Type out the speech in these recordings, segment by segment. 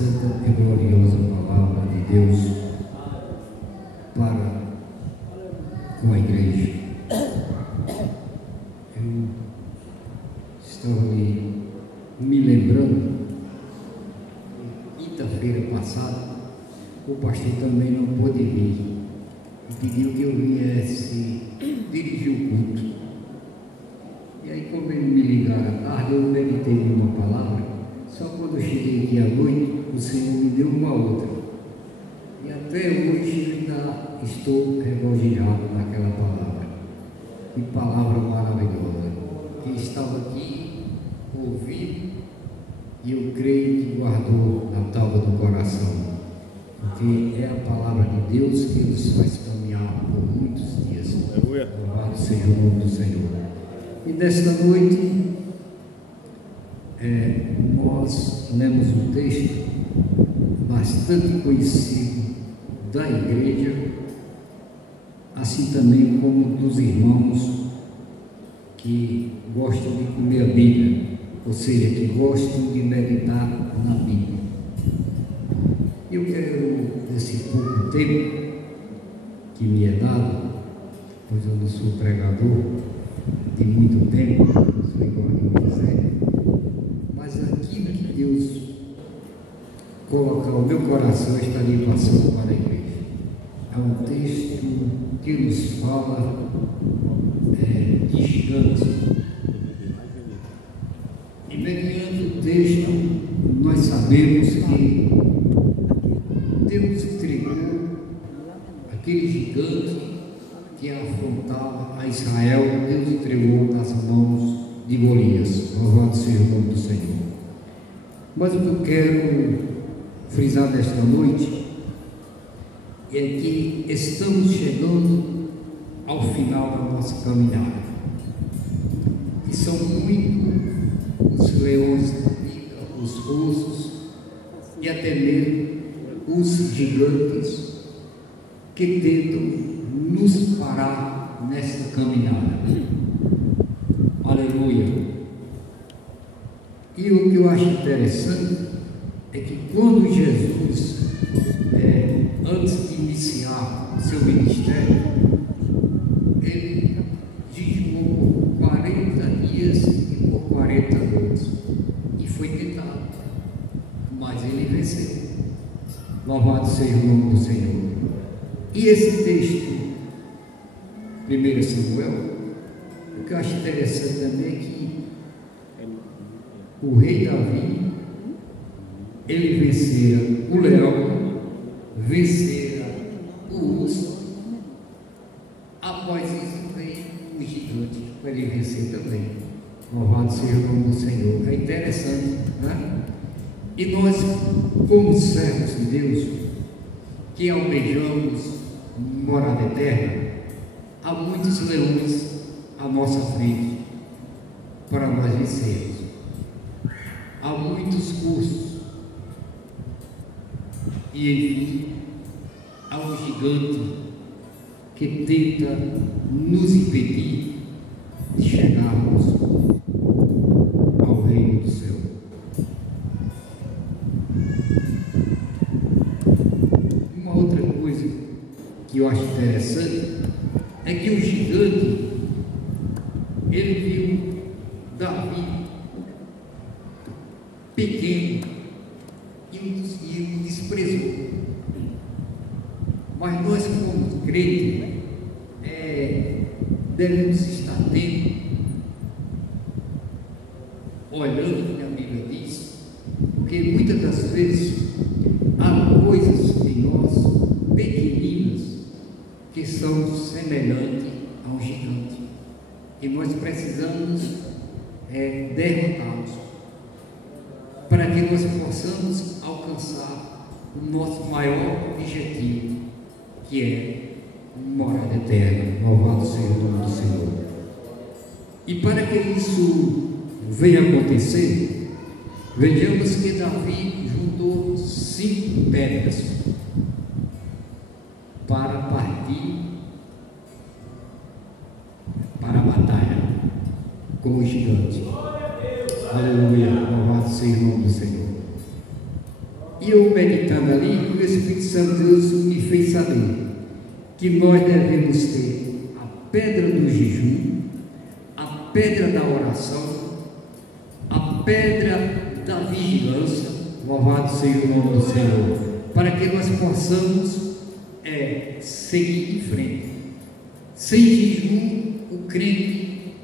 santa e gloriosa palavra de Deus para com a igreja. Eu estava me lembrando, quinta-feira passada, o pastor também não pôde vir e pediu que eu viesse dirigir o culto. E aí, como ele me ligaram à tarde, eu meditei em uma palavra. Só quando eu cheguei aqui à noite, o Senhor me deu uma outra. E até hoje ainda estou regozijado naquela palavra. Que palavra maravilhosa. Que estava aqui, ouvindo, e eu creio que guardou na tábua do coração. Porque é a palavra de Deus que nos faz caminhar por muitos dias. Louvado seja o nome do Senhor. E desta noite, nós lemos um texto bastante conhecido da igreja, assim também como dos irmãos que gostam de comer a Bíblia, ou seja, que gostam de meditar na Bíblia. Eu quero, nesse pouco tempo que me é dado, pois eu não sou pregador de muito tempo, sou igual a quiser, mas aquilo que Deus colocar no meu coração estaria passando para a igreja. É um texto que nos fala de gigantes. E mediante o texto, nós sabemos que Deus entregou aquele gigante que afrontava a Israel, Deus entregou nas mãos de Golias. Louvado seja o nome do Senhor. Mas o que eu quero frisar nesta noite é que estamos chegando ao final da nossa caminhada. E são muitos os leões da vida, os ursos e até mesmo os gigantes que tentam nos parar nesta caminhada. Aleluia. E o que eu acho interessante é que quando Jesus, antes de iniciar o seu ministério, ele jejuou por 40 dias e por 40 noites e foi tentado, mas ele venceu. Louvado seja o nome do Senhor. E esse texto, 1 Samuel, o que eu acho interessante também é que o rei Davi, ele vencera o leão, vencera o urso. Após isso veio o gigante para ele vencer também. Louvado seja o nome do Senhor. É interessante, né? E nós, como servos de Deus, que almejamos morada eterna, há muitos leões à nossa frente para nós vencermos. Há muitos cursos. E enfim, há um gigante que tenta nos impedir de chegarmos ao reino do céu. Uma outra coisa que eu acho interessante é que o gigante, ele viu Davi pequeno e o desprezou. Mas nós, como crentes, devemos estar atentos, olhando o que a Bíblia diz, porque muitas das vezes há coisas em nós pequeninas que são semelhantes a um gigante e nós precisamos derrotá-los para que nós possamos alcançar o nosso maior objetivo, que é morada eterna. Louvado seja o nome do Senhor. E para que isso venha acontecer, vejamos que Davi juntou 5 pedras para partir para a batalha com o gigante. Aleluia, louvado seja o nome do Senhor. E eu meditando ali, o Espírito Santo de Deus me fez saber que nós devemos ter a pedra do jejum, a pedra da oração, a pedra da vigilância, louvado seja o nome do Senhor, para que nós possamos seguir em frente. Sem jejum, o crente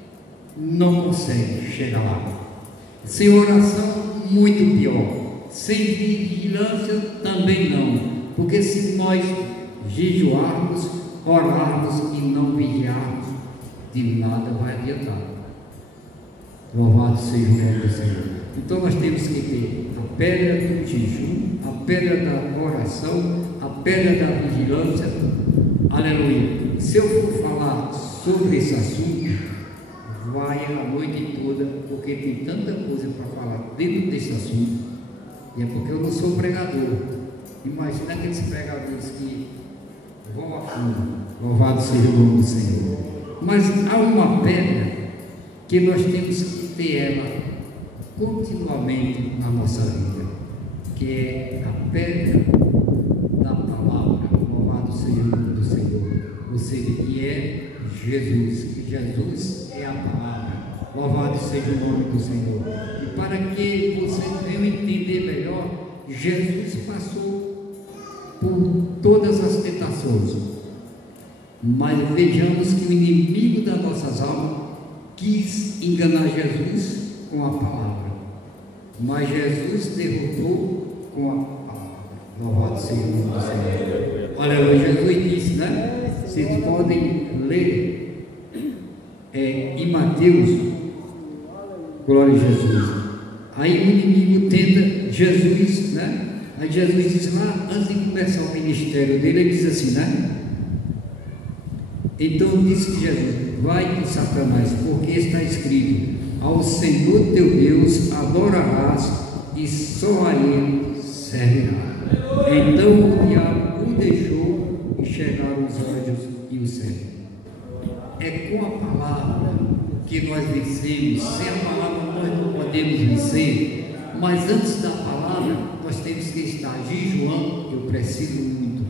não consegue chegar lá. Sem oração, muito pior. Sem vigilância, também não. Porque se nós jejuarmos, orarmos e não vigiarmos, de nada vai adiantar. Louvado seja o nome do Senhor. Então nós temos que ter a pedra do jejum, a pedra da oração, a pedra da vigilância. Aleluia. Se eu for falar sobre esse assunto, vai a noite toda, porque tem tanta coisa para falar dentro desse assunto. E é porque eu não sou pregador. Imagina aqueles pregadores que vão a fundo. Louvado seja o nome do Senhor. Mas há uma pedra que nós temos que ter ela continuamente na nossa vida, que é a pedra da palavra. Louvado seja o nome do Senhor. Ou seja, que é Jesus. Que Jesus é a palavra. Louvado seja o nome do Senhor. E para que vocês venham entender melhor, Jesus passou por todas as tentações. Mas vejamos que o inimigo das nossas almas quis enganar Jesus com a palavra. Mas Jesus derrotou com a palavra. Louvado seja o nome do Senhor. Olha, Jesus disse, né? Vocês podem ler em Mateus, glória a Jesus. Aí o inimigo tenta Jesus, né? Aí Jesus diz lá, antes de começar o ministério dele, ele diz assim, né? Então disse que Jesus, vai de Satanás, porque está escrito, ao Senhor teu Deus adorarás e só a ele servirá. Então o diabo o deixou e chegaram os anjos e o céu. É com a palavra que nós vencemos. Sem a palavra nós não podemos vencer. Mas antes da palavra nós temos que estar jejuando. Eu preciso muito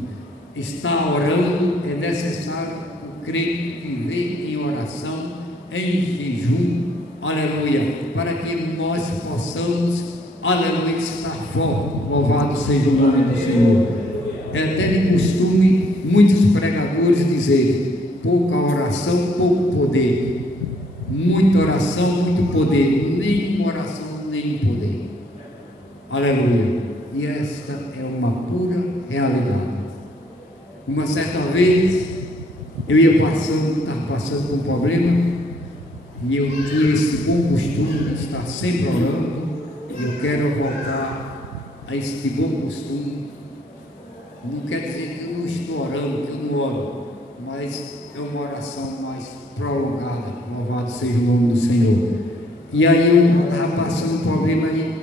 estar orando. É necessário o crente viver em oração, em jejum, aleluia, para que nós possamos, aleluia, estar forte. Louvado seja o nome do Senhor. É até de costume muitos pregadores dizer: pouca oração, pouco poder. Muita oração, muito poder. Nem oração, nem poder. Aleluia. E esta é uma pura realidade. Uma certa vez eu ia estava passando por um problema, e eu tinha esse bom costume de estar sempre orando. E eu quero voltar a esse bom costume. Não quer dizer que eu não estou orando, que eu não oro, mas é uma oração mais prolongada. Louvado seja o nome do Senhor. E aí eu estava passando um problema aí,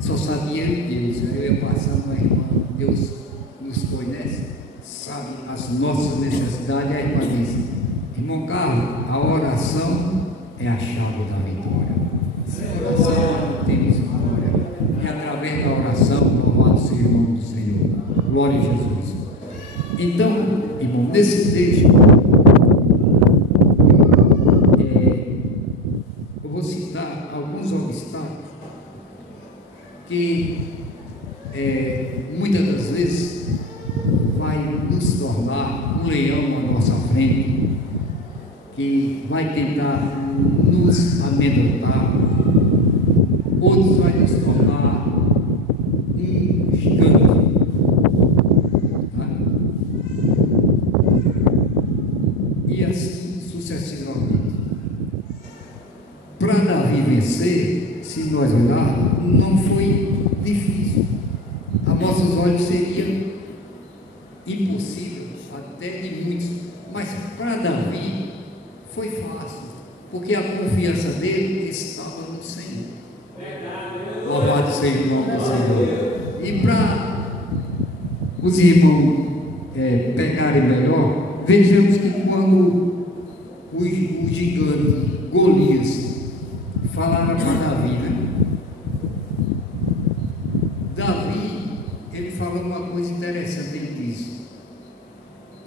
só sabia Deus. Eu ia passando, mas irmã, Deus nos conhece, sabe as nossas necessidades. Aí ele disse: irmão Carlos, a oração é a chave da vitória. Sem oração não temos vitória. É através da oração, louvado seja o nome do Senhor. Glória a Jesus. Então, irmão, nesse texto, eu vou citar alguns obstáculos que muitas das vezes vai nos tornar um leão à nossa frente, que vai tentar nos amedrontar. Outros vai nos tornar um gigante, né? E assim sucessivamente. Para Davi vencer, se nós olharmos, não foi difícil. A nossos olhos seria impossível, até de muitos, mas para Davi foi fácil, porque a confiança dele estava no Senhor. Louvado seja o nome do Senhor. E para os irmãos pegarem melhor, vejamos que quando o gigante Golias falava para Davi, né? falou uma coisa interessante. Ele disse: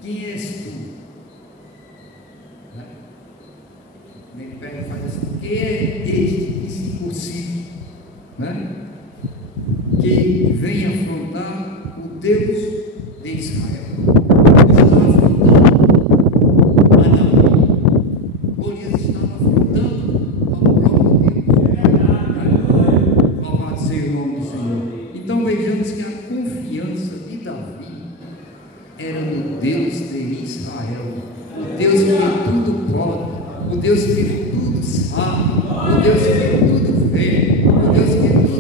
quem és tu? Né? Ele pega e faz assim: quem é este que se possível, né? Que vem afrontar o Deus de Israel? Estava afrontando a Davi. Golias estava afrontando ao próprio Deus. Louvado seja o nome do Senhor. Então vejamos que a confiança de Davi era no Deus de Israel, o Deus que tudo pode, o Deus que tudo sabe, o Deus que tudo vê, o Deus que tudo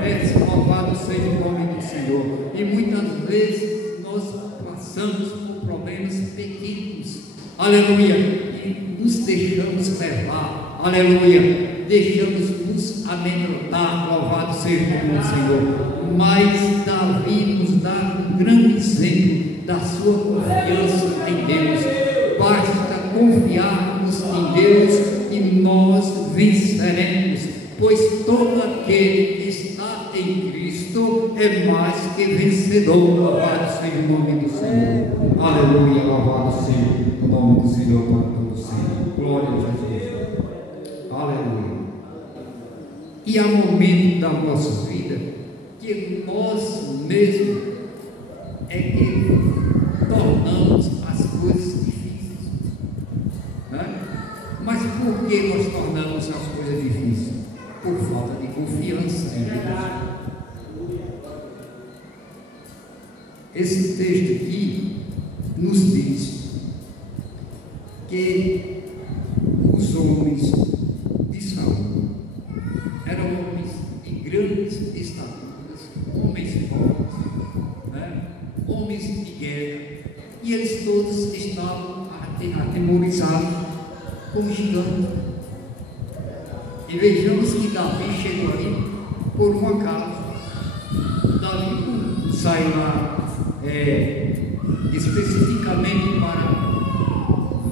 conhece. Louvado seja o nome do Senhor. E muitas vezes nós passamos por problemas pequenos, aleluia, e nos deixamos levar, aleluia, deixamos nos amedrontar. Louvado seja o nome do Senhor. Mas Davi nos dá um grande exemplo da sua confiança em Deus. Basta confiarmos em Deus e nós venceremos, pois todo aquele que está em Cristo é mais que vencedor. Louvado seja o nome do Senhor. Aleluia, louvado seja o nome do Senhor para todo sempre. Glória a Jesus. Aleluia. E há momentos da nossa vida que nós mesmos é que tornamos as coisas difíceis, né? Mas por que nós tornamos as coisas difíceis? Por falta de confiança em Deus. Esse texto aqui nos diz que os homens de Saul eram homens de grandes estaturas, homens fortes, né? Homens de guerra, e eles todos estavam atemorizados como gigantes. E vejamos que Davi chegou ali por um acaso. Davi não saiu lá especificamente para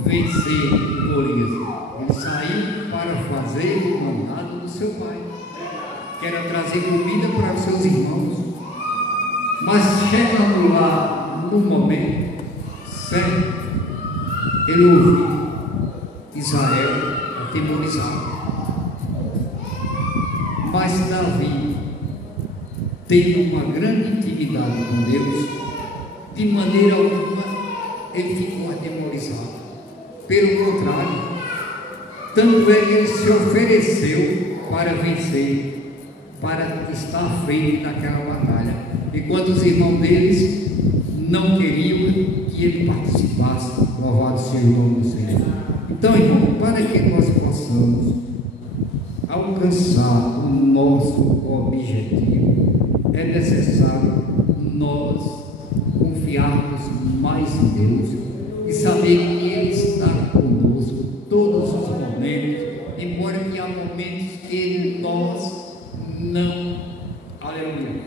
vencer Golias. Ele saiu para fazer o mandado do seu pai, que era trazer comida para os seus irmãos. Mas chegando lá no momento certo, ele ouviu Israel atemorizado. Mas Davi, tendo uma grande intimidade com Deus, de maneira alguma ele ficou atemorizado. Pelo contrário, tanto é que ele se ofereceu para vencer, para estar à frente daquela batalha, enquanto os irmãos deles não queriam que ele participasse. Louvado seja o nome do Senhor. Então, irmão, para que nós possamos alcançar o nosso objetivo, é necessário nós confiarmos mais em Deus e saber que Ele está conosco todos os momentos, embora que há momentos que nós não, aleluia,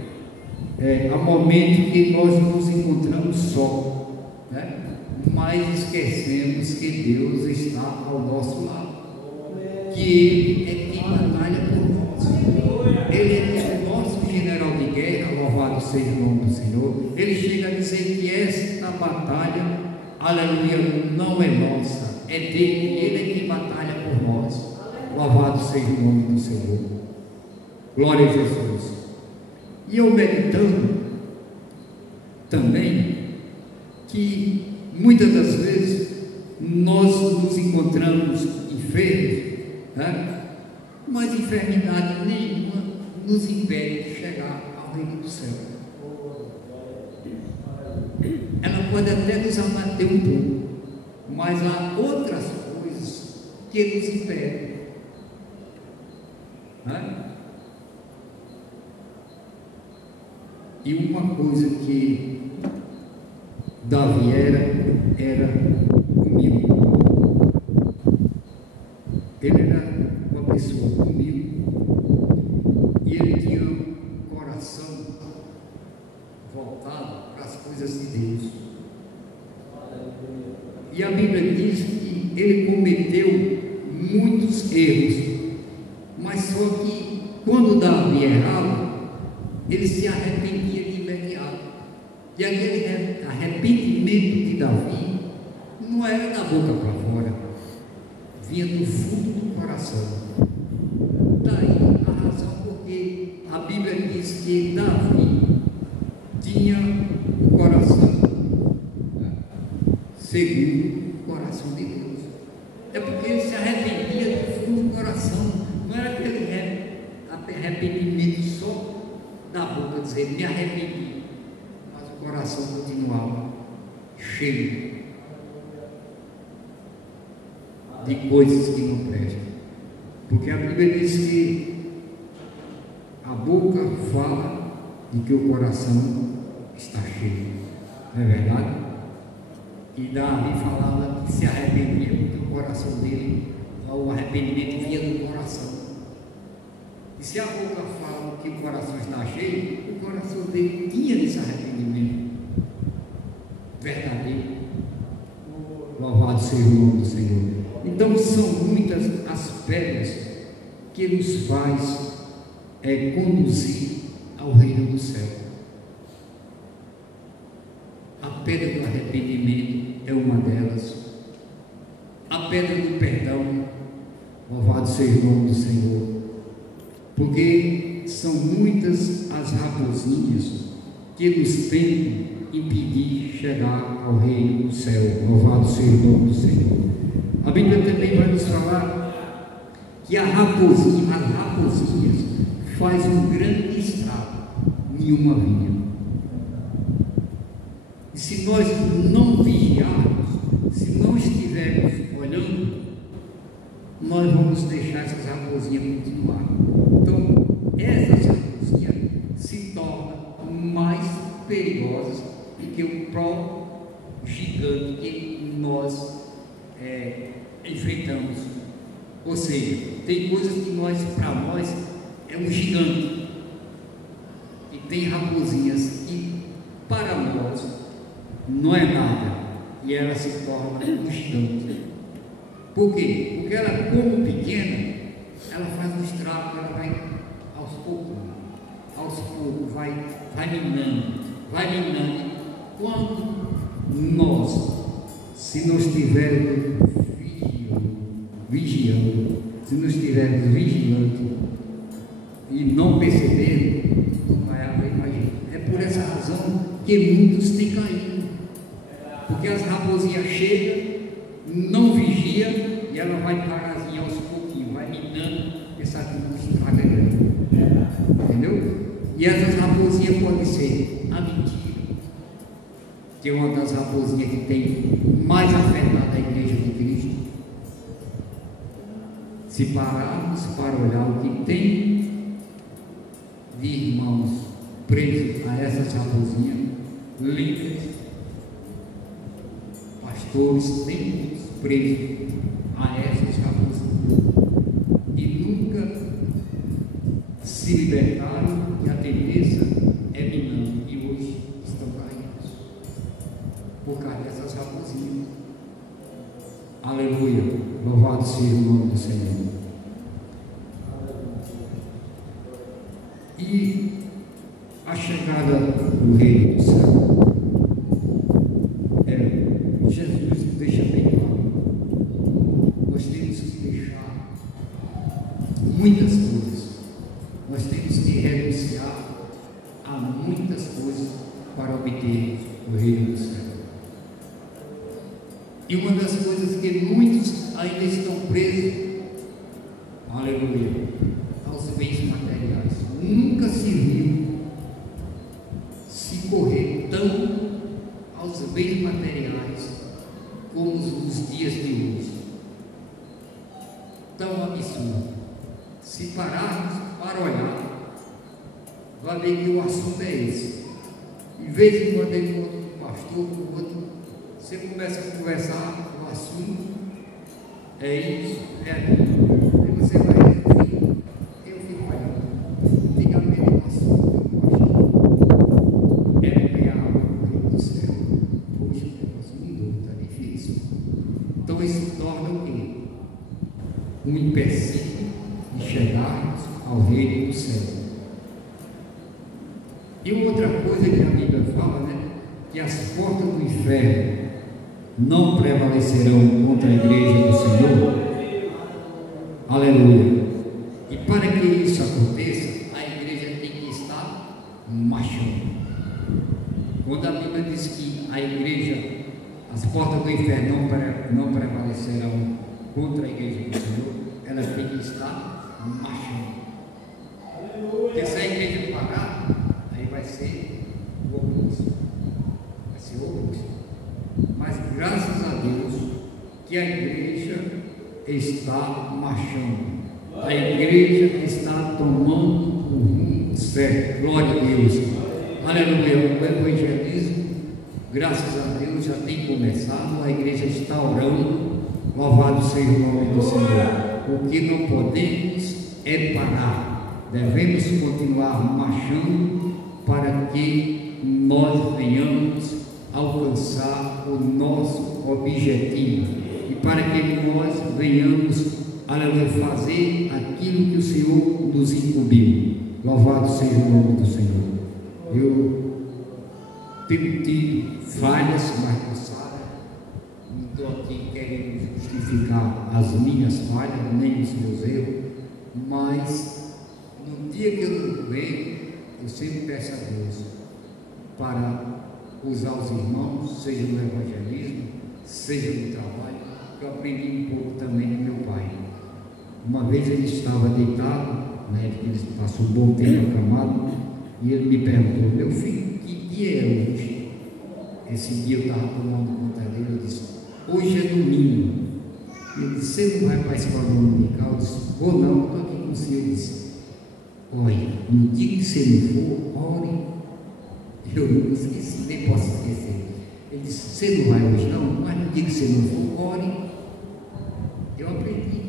há momentos que nós nos encontramos só, né? Mas esquecemos que Deus está ao nosso lado, que Ele é quem batalha por nós. Ele é o nosso general de guerra. Louvado seja o nome do Senhor. Ele chega a dizer que esta batalha, aleluia, não é nossa, é dele. Ele é quem batalha por nós. Louvado seja o nome do Senhor. Glória a Jesus. E eu meditando também que muitas das vezes nós nos encontramos enfermos, né? Mas enfermidade nenhuma nos impede de chegar ao reino do céu. Ela pode até nos abater um pouco, mas há outras coisas que nos impedem, né? E uma coisa que Davi era humilde. Ele era uma pessoa humilde e ele tinha um coração voltado para as coisas de Deus. E a Bíblia diz que ele cometeu muitos erros, mas só que quando Davi errava, ele se arrependia de imediato. E aquele arrependimento de Davi não era da boca para fora, vinha do fundo do coração. Daí a razão porque a Bíblia diz que Davi tinha o coração segundo o coração de Deus. É porque ele se arrependia do fundo do coração, não era aquele arrependimento só da boca, dizer me arrependi, mas o coração continuava cheio de coisas que não prestam. Porque a Bíblia diz que a boca fala de que o coração está cheio, não é verdade? E Davi falava que se arrependia porque o coração dele, o arrependimento vinha do coração. E se a boca fala que o coração está cheio, o coração dele tinha esse arrependimento verdadeiro. Louvado seja o nome do Senhor. Então são muitas as pedras que nos faz conduzir ao reino do céu. A pedra do arrependimento é uma delas. A pedra do perdão, louvado seja o nome do Senhor. Porque são muitas as raposinhas que nos tentam impedir chegar ao reino do céu. Louvado seja o nome do Senhor. A Bíblia também vai nos falar que as raposinhas faz um grande estrago em uma vinha. E se nós não vigiarmos, se não estivermos olhando, nós vamos deixar essas raposinhas continuar. Então, essas raposinhas se tornam mais perigosas do que o próprio gigante que nós enfrentamos. Ou seja, tem coisas que para nós é um gigante, e tem raposinhas que para nós não é nada, e ela se torna um gigante. Por quê? Porque ela, como pequena, ela faz um estrago, ela vai aos poucos, vai minando. Quando nós, se não estivermos vigiando, se não estivermos vigilantes e não percebermos, não vai haver mais jeito. É por essa razão que muitos têm caído, porque as raposinhas chegam, não vigia, e ela vai devagarzinho aos pouquinhos, vai minando, essa estraga é grande. Entendeu? E essas raposinhas podem ser a mentira, que é uma das raposinhas que tem mais afetado a igreja de Cristo. Se pararmos para olhar o que tem de irmãos presos a essas raposinhas, líderes, pastores, tem muitos presos a essas raposinhas e nunca se libertaram, e a tendência é minando, e hoje estão caídos por causa dessas raposinhas. Aleluia, louvado seja o nome do Senhor. E a chegada do reino do céu, Jesus deixa bem claro, nós temos que deixar muitas coisas, nós temos que renunciar a muitas coisas para obter o reino do céu. E uma das coisas que muitos ainda estão presos, aleluia, aos bens materiais. Nunca se viu se correr tão aos bens materiais como os dias de hoje. Tão absurdo. Se pararmos para olhar, vai ver que o assunto é esse. De vez em quando ele encontra um pastor, o outro, você começa a conversar, o assunto é isso, é aquilo. Aí você vai refletir, eu fico olhando. Antigamente o assunto que eu achava era ganhar algo no reino do céu. Hoje o negócio mudou, está difícil. Então isso torna o quê? Um empecilho de chegarmos ao reino do céu. E outra coisa que a Bíblia fala, né? que as portas do inferno não prevalecerão contra a igreja do Senhor. Aleluia. E para que isso aconteça, a igreja tem que estar marchando. Quando a Bíblia diz que a igreja, as portas do inferno não prevalecerão contra a igreja do Senhor, ela tem que estar marchando. Porque se a igreja parar, aí vai ser o oposto. Vai ser o oposto. Mas graças a Deus que a igreja está marchando. A igreja está tomando o rumo certo. Glória a Deus. Aleluia. O evangelismo, graças a Deus, já tem começado. A igreja está orando. Louvado seja o nome do Senhor. O que não podemos é parar. Devemos continuar marchando para que nós venhamos alcançar o nosso objetivo e para que nós venhamos, aleluia, fazer aquilo que o Senhor nos incumbiu. Louvado seja o nome do Senhor. Eu tenho tido falhas, mas não sabe, não estou aqui querendo justificar as minhas falhas, nem os meus erros, mas no dia que eu não venho, eu sempre peço a Deus para usar os irmãos, seja no evangelismo, seja no trabalho. Eu aprendi um pouco também do meu pai. Uma vez ele estava deitado, né, ele passou um bom tempo acamado, e ele me perguntou: meu filho, que dia é hoje? Esse dia eu estava tomando conta dele. Eu disse: hoje é domingo. Ele disse: você não vai para a escola dominical? Eu disse: vou não, estou aqui com você. Ele disse: olha, no dia que você não for, ore. Eu não esqueci, nem posso esquecer. Ele disse: você não vai hoje não, mas no dia que você não for, ore. Eu aprendi.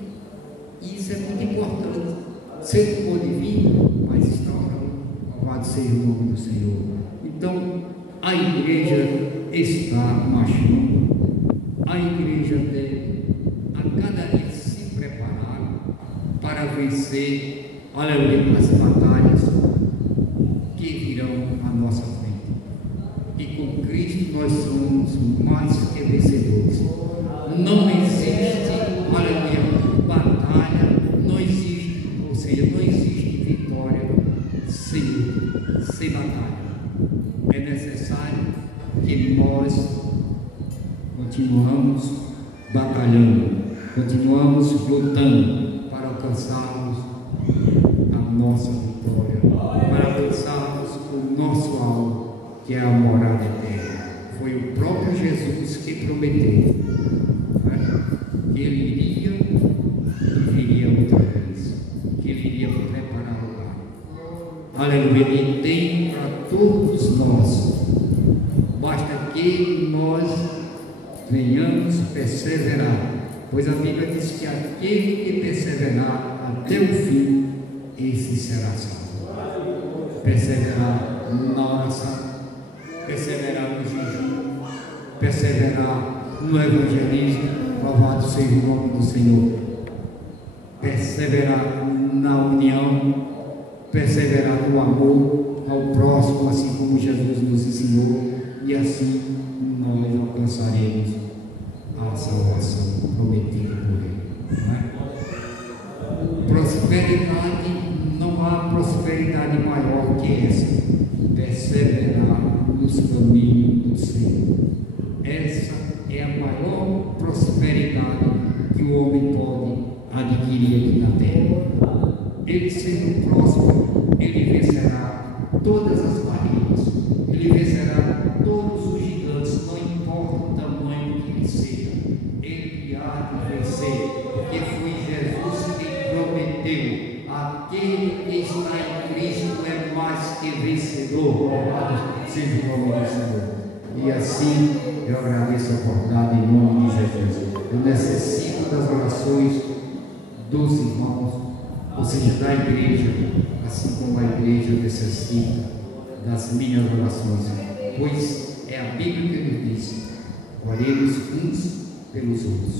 E isso é muito importante. Você não pode vir, mas está orando. Louvado seja o nome do Senhor. Então, a igreja está marchando. A igreja deve a cada dia se preparar para vencer, aleluia, as batalhas que virão à nossa frente. E com Cristo nós somos mais que vencedores. Não existe, aleluia, batalha, não existe, ou seja, não existe vitória sem batalha. É necessário que nós continuamos batalhando, continuamos lutando para alcançarmos a nossa vitória, para alcançarmos o nosso alvo, que é a morada eterna. Foi o próprio Jesus que prometeu, né, que ele iria e viria outra vez, que ele iria preparar o lugar. Aleluia. E tem para todos nós. Basta que nós venhamos perseverar, pois a Bíblia diz que aquele que perseverar até o fim, esse será salvo. Perseverar na oração, perseverar no jejum, perseverar no evangelismo. Louvado seja o nome do Senhor. Perseverar na união, perseverar no amor ao próximo, assim como Jesus nos ensinou, e assim nós alcançaremos a salvação prometida por Ele. Não é? Prosperidade, não há prosperidade maior que essa. Perseverar nos caminhos do Senhor. Essa é a maior prosperidade que o homem pode adquirir aqui na terra. Ele sendo próspero, ele vencerá todas as barreiras, ele vencerá todos os gigantes, não importa o tamanho que ele seja, ele há de vencer, porque foi Jesus quem prometeu: aquele que está em Cristo é mais que vencedor. Louvado seja o nome do Senhor. E assim eu agradeço a oportunidade em nome de Jesus. Eu necessito das orações dos irmãos, ou seja, da igreja, assim como a igreja necessita das minhas orações, pois é a Bíblia que nos diz: oremos uns pelos outros.